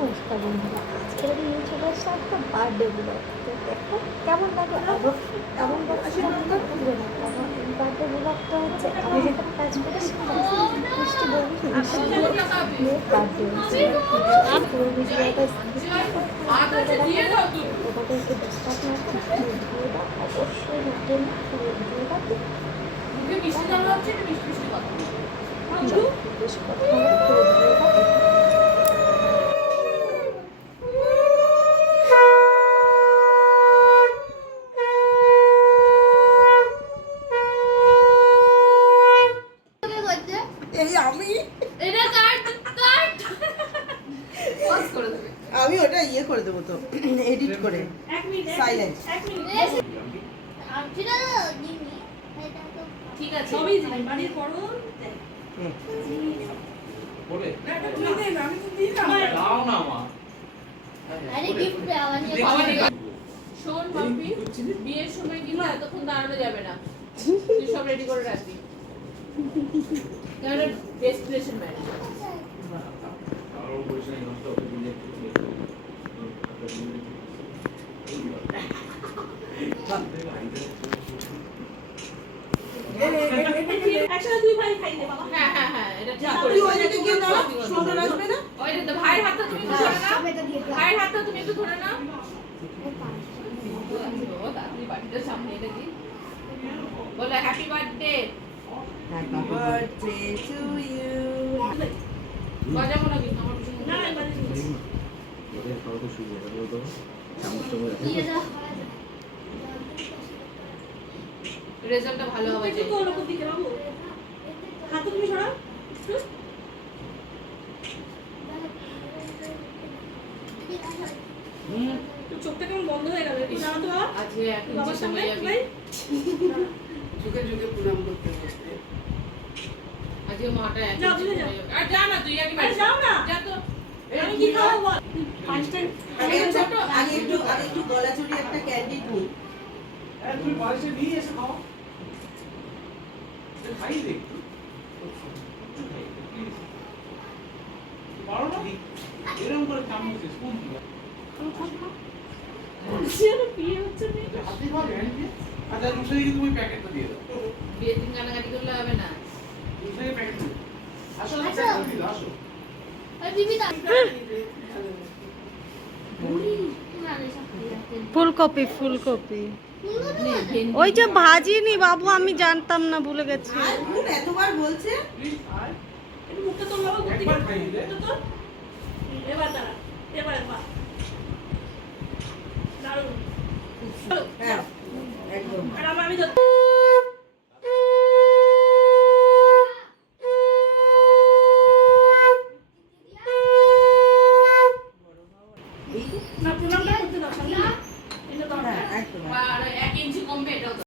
নমস্কার বন্ধুরা, আজকের আমি নিয়ে চলে আসছি একটা বার্থডে ব্লগ। তো দেখো কেমন লাগে, অবশ্যই কেমন লাগছে আমাকে বুঝবে না। কারণ এই বার্থডে ব্লগটা হচ্ছে আমি যেখানে কাজ করেছি মিষ্টি বৌদি বার্থডে হচ্ছে পুরো ভিডিওটা তোমাদেরকে ডিস্টার্ব না করে ভিডিওটা অবশ্যই দেখে না, পুরো ভিডিওটা বেশি কথা পুরো ভিডিওটা আমি ওটা ইয়ে করে দেবো তো, এডিট করে সাইলেন্ট। ঠিক আছে সবই বাড়ির বড় বলে না এটা তুই দে না, আমি তো দিই না, দাও না মা। আরে গিফট আওয়াজ শোন বাপি, বিয়ের সময় কিন্তু এতক্ষণ দাঁড়ানো যাবে না, তুই সব রেডি করে রাখবি, কারণ ডেস্টিনেশন ম্যাচ। একসাথে দুই ভাই খাই দে বাবা। হ্যাঁ হ্যাঁ হ্যাঁ, এটা ঠিক করে। তুই ওইদিকে গিয়ে দাঁড়া, সুন্দর আসবে না? ওইটা তো ভাইয়ের হাতটা তুমি একটু ধরে নাও, ভাইয়ের হাতটা তুমি একটু ধরে নাও। ও তাড়াতাড়ি বাটিটার সামনে এটা কি বলে, happy birthday. Happy birthday to you. বাজাবো না কিন্তু আমার পিছনে না না বাড়ি ওদের খাওয়া তো শুরু হবে তো চামচ চামচ রেজাল্টটা ভালো হবে একটু তো ওরকম দিকে বাবু, হাত তুমি সরাও একটু। তোর চোখটা কেমন বন্ধ হয়ে গেল, একটু জানো তো বাবা। আজকে এখন যে বাবার সামনে সময় যাবি, ভাই যুগে যুগে প্রণাম করতে করতে আজকে মাটা এখন যাও, যে তুমি সময় যাও। যাবি। আর যা না তুই আগে আরে বাড়ি যাও না, যা তো। আমি কি খাবো বল। পাঁচটা আগে একটু গলা চুরি একটা ক্যান্ডি নিই। তুমি বাড়িতে নিয়ে এসে খাও খাই দে পারো না এরকম করে চামচ স্পুন দিবা বিয়ে হচ্ছে না। হাতে খাও হ্যান্ডে আচ্ছা মুসে কি তুমি প্যাকেটটা দিয়ে দাও বিয়ের দিন কানাকাটি করলে হবে না। মুসে প্যাকেট দাও আসো প্যাকেট দিয়ে দাও আসো ফুলকপি ফুলকপি ওই যে ভাজিনি বাবু, আমি জানতাম না, ভুলে গেছি। আর বোন এতবার বলছে। প্লিজ আয় একটু মুখটা তোর বাবা করতে একবার খাইয়ে দে তো